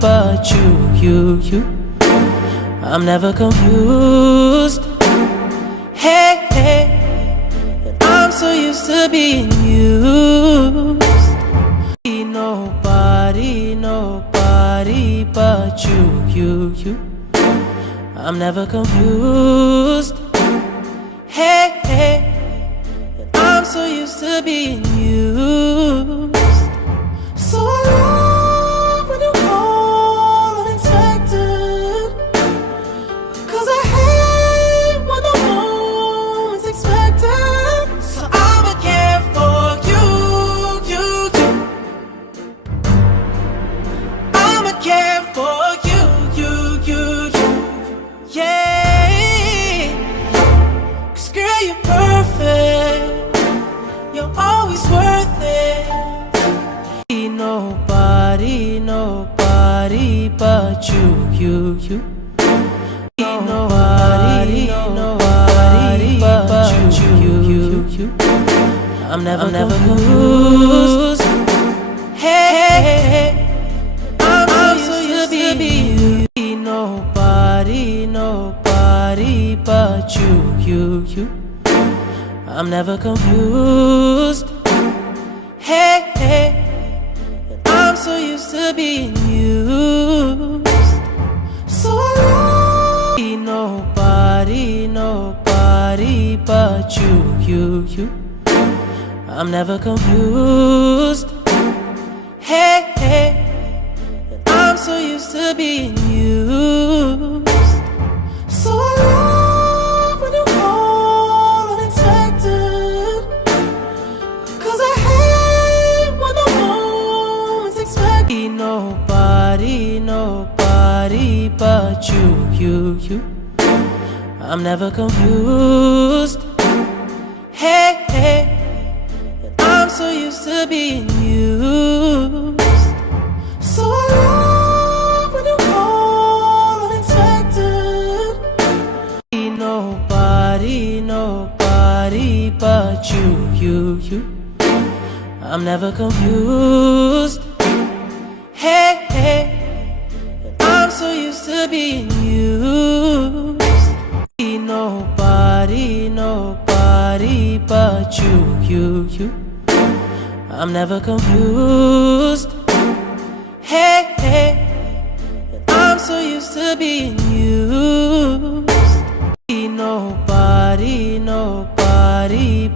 but you. I'm never confused. Hey, I'm so used to being used. Nobody but you. I'm never confused. Hey, I'm so used to being used. So I love when you call unexpected, 'cause I hate when the moment's expected. So I'ma care for you. I'ma care for you. Yeah, 'cause girl, you're perfect. You're always worth it. Nobody but you. Nobody but you. I'm never confused. Hey, I'm so used to be you. Nobody but you. I'm never confused. Hey, I'm so used to being used. So I love nobody but you. I'm never confused. Hey, I'm so used to being used. So I love when you call unexpected, 'cause I hate when the moment's expected. Nobody but you. I'm never confused. Hey, I'm so used to being used. So I love when you call unexpected. Nobody but you. I'm never confused. Hey, I'm so used to being used. Nobody but you. I'm never confused. Hey, I'm so used to being used. Nobody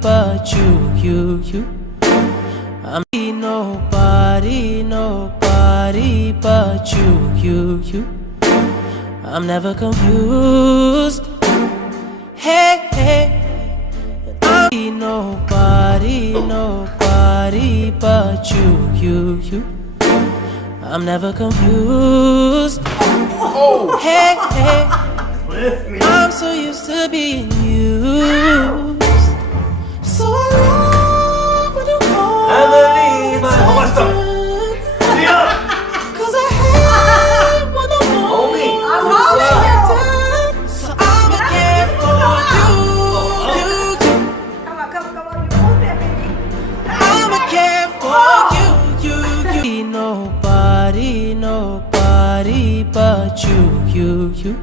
but you. I'm nobody but you. I'm never confused. Hey, I'm nobody but you. I'm never confused. Hey, I'm so used to being used. So I love when you call unexpected, 'cause I hate when the moment's expected. So I'ma care for you. I'ma care for you. Nobody but you.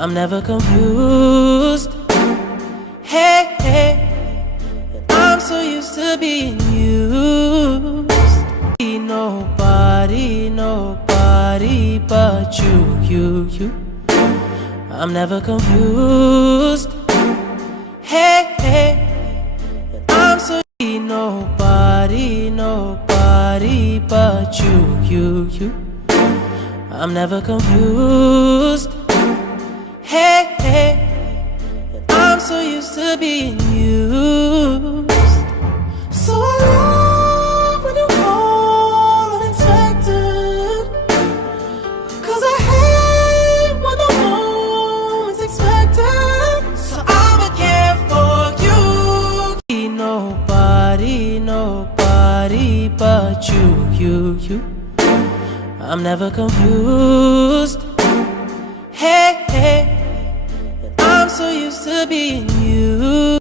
I'm never confused. Hey, I'm so used to being used. Nobody but you. I'm never confused. Hey, I'm so nobody but you. I'm never confused. Hey, I'm so used to being used. So I love when you call unexpected, 'cause I hate when the moment's expected. So I'ma care for you. Nobody but you. I'm never confused. Hey, I'm so used to being used.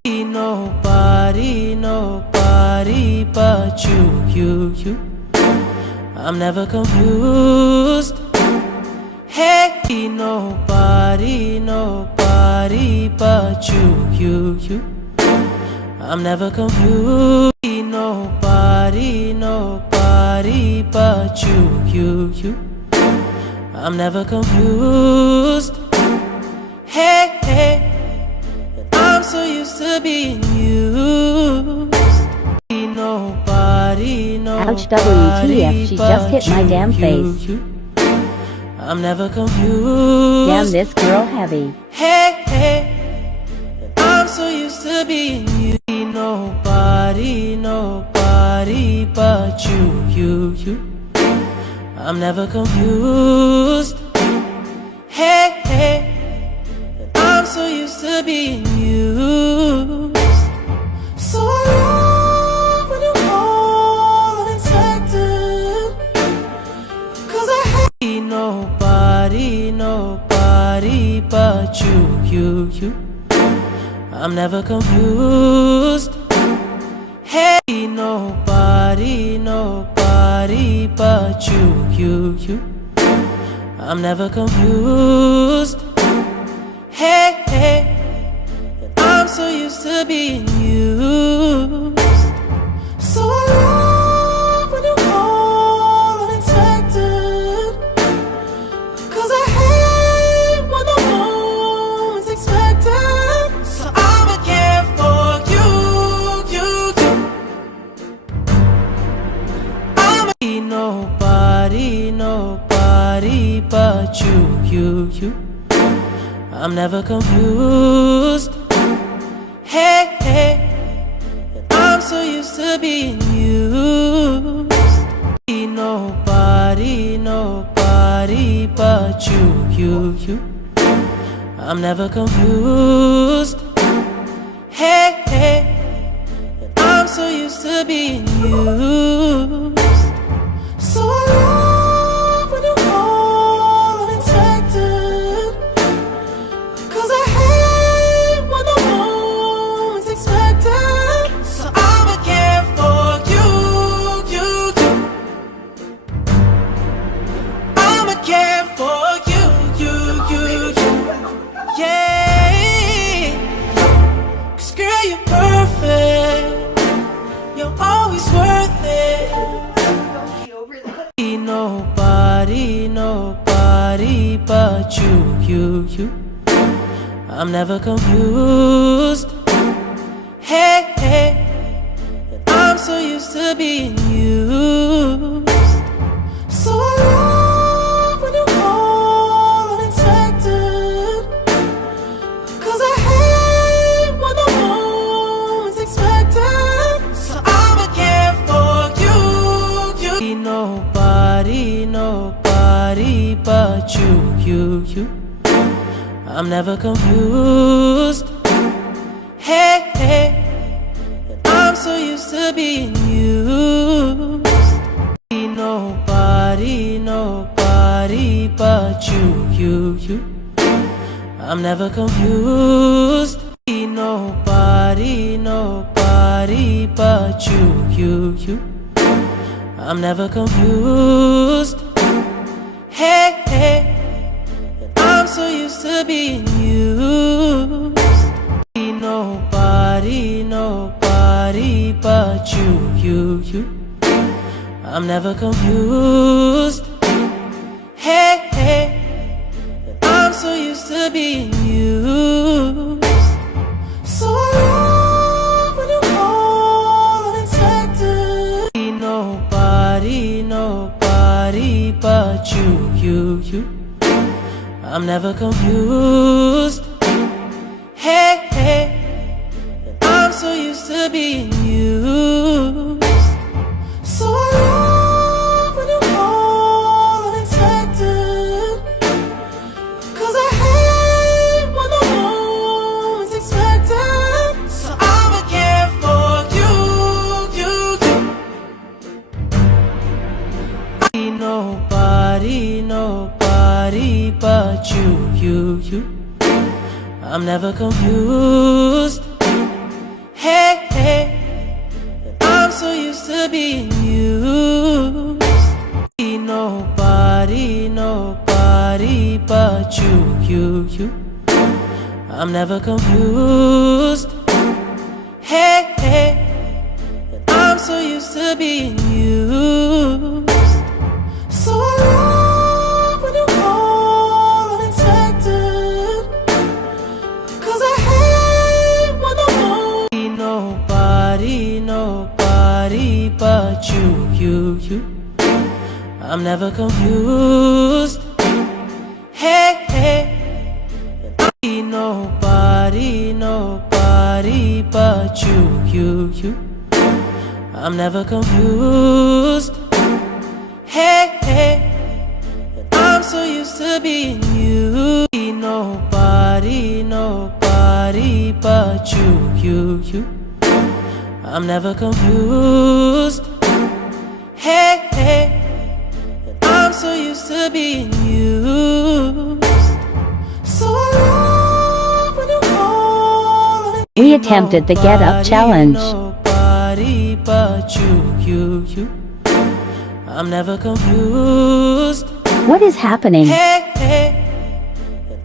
Nobody but you. I'm never confused. Hey, nobody, nobody but you. I'm never confused. Nobody, nobody but you. I'm never confused. Hey, I'm so used to being used. Nobody, Ouch, WTF, she just hit my damn face. I'm never confused. Damn, this girl heavy. Hey, I'm so used to being you. Nobody, nobody but you. I'm never confused. Hey, I'm so used to being used. So I love when you call unexpected, 'cause I hate nobody, nobody but you. I'm never confused. Hey, nobody, nobody but you. I'm never confused. Hey, I'm so used to being used. So I love when you call unexpected, 'cause I hate when the moment's expected. So I'ma care for you. I'ma be nobody, nobody but you. I'm never confused. Hey, I'm so used to being used. Nobody, nobody but you. I'm never confused. Hey, I'm so used to being used. So I love when you call unexpected, 'cause I hate when the moment's expected. So I'ma care for you. I'ma care for you. Yeah, 'cause girl, you're perfect. You're always worth it. Nobody, nobody but you. I'm never confused. Hey, I'm so used to being used. So I love when you call unexpected, 'cause I hate when the moment's expected. So I'ma care for you. Nobody, nobody but you. I'm never confused. Hey, I'm so used to being used. Nobody, nobody but you. I'm never confused. Nobody, nobody but you. I'm never confused. Hey, I'm so used to being used. Nobody, nobody but you. I'm never confused. Hey, I'm so used to being used. So I love when you call unexpected. Nobody, nobody but you. I'm never confused. Hey, I'm so used to being used. So I love when you call unexpected, 'cause I hate when the moment's expected. So I'ma care for you. Nobody, nobody but you. I'm never confused. Hey, I'm so used to being used. I'm never confused. Hey, hey, I'm so used to being used. So I love when you call unexpected, 'cause I hate when I won't be nobody but you. I'm never confused. Hey, hey, nobody but you. I'm never confused. Hey, hey, I'm so used to being you. Nobody but you. I'm never confused. Hey, hey, I'm so used to being used. So I love when you call. We attempted the Get Up Challenge. Nobody but you. I'm never confused. What is happening? Hey, hey,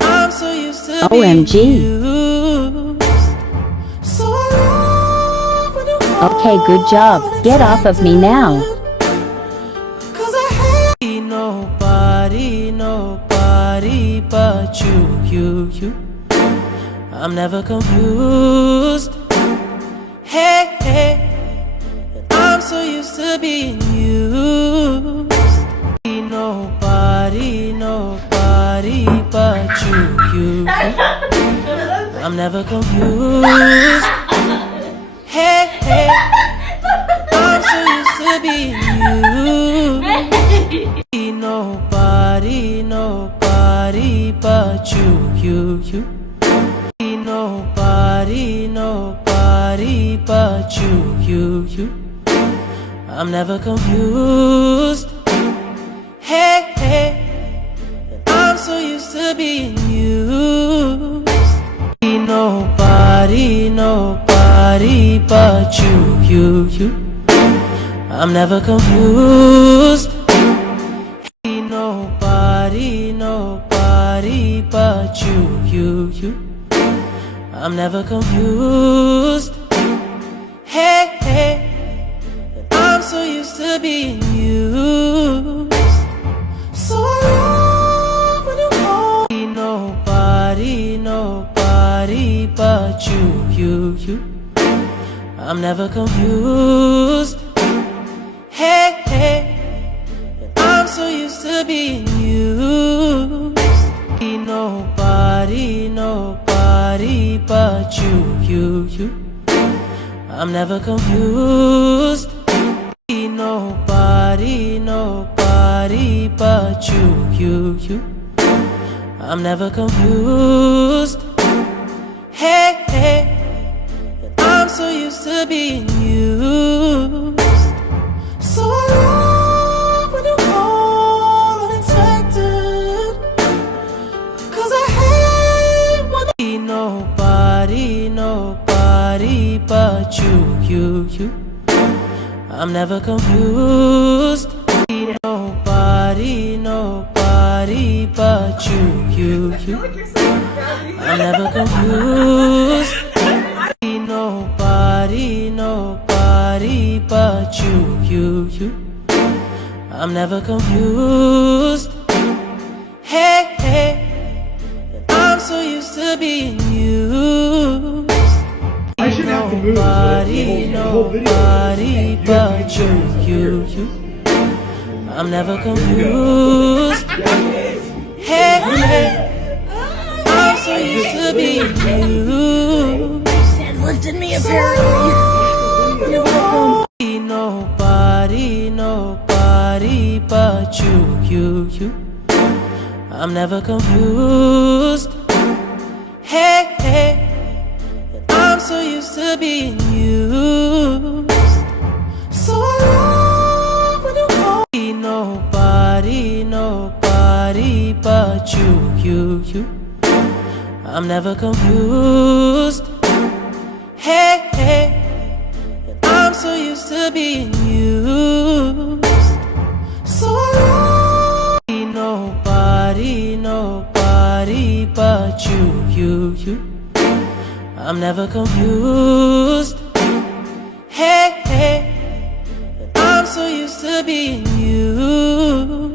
I'm so used to OMG. being used. So I love when you call. Okay, good job. Get off of me now. 'Cause I hate nobody but you. I'm never confused. Hey, hey, I'm so used to being used. Nobody but you. I'm never confused. Hey, hey, I'm so used to being used. Nobody but you. Nobody but you. I'm never confused. Hey, hey, I'm so used to being used. Nobody but you. I'm never confused. Nobody but you. I'm never confused. Hey, hey, I'm so used to being used. So I love when you call. Nobody but you. I'm never confused. Hey, hey, I'm so used to being used. Nobody but you. I'm never confused. Nobody but you. I'm never confused. Hey, hey, I'm so used to being used. So I love when you call unexpected, 'cause I hate when nobody but you. I'm never confused. Nobody but you. I'm never confused. Nobody but you. I'm never confused. Hey, hey, I'm so used to being used. I should have to move. Nobody but you. I'm never confused. Hey, hey, I'm so used to being used. Dad lifted me apparently. You're welcome. Nobody but you. I'm never confused. Hey, hey, I'm so used to being used. So I love when you call. Nobody but you. I'm never confused. Hey, hey, I'm so used to being used. So I love nobody but you. I'm never confused. Hey, hey, I'm so used to being you.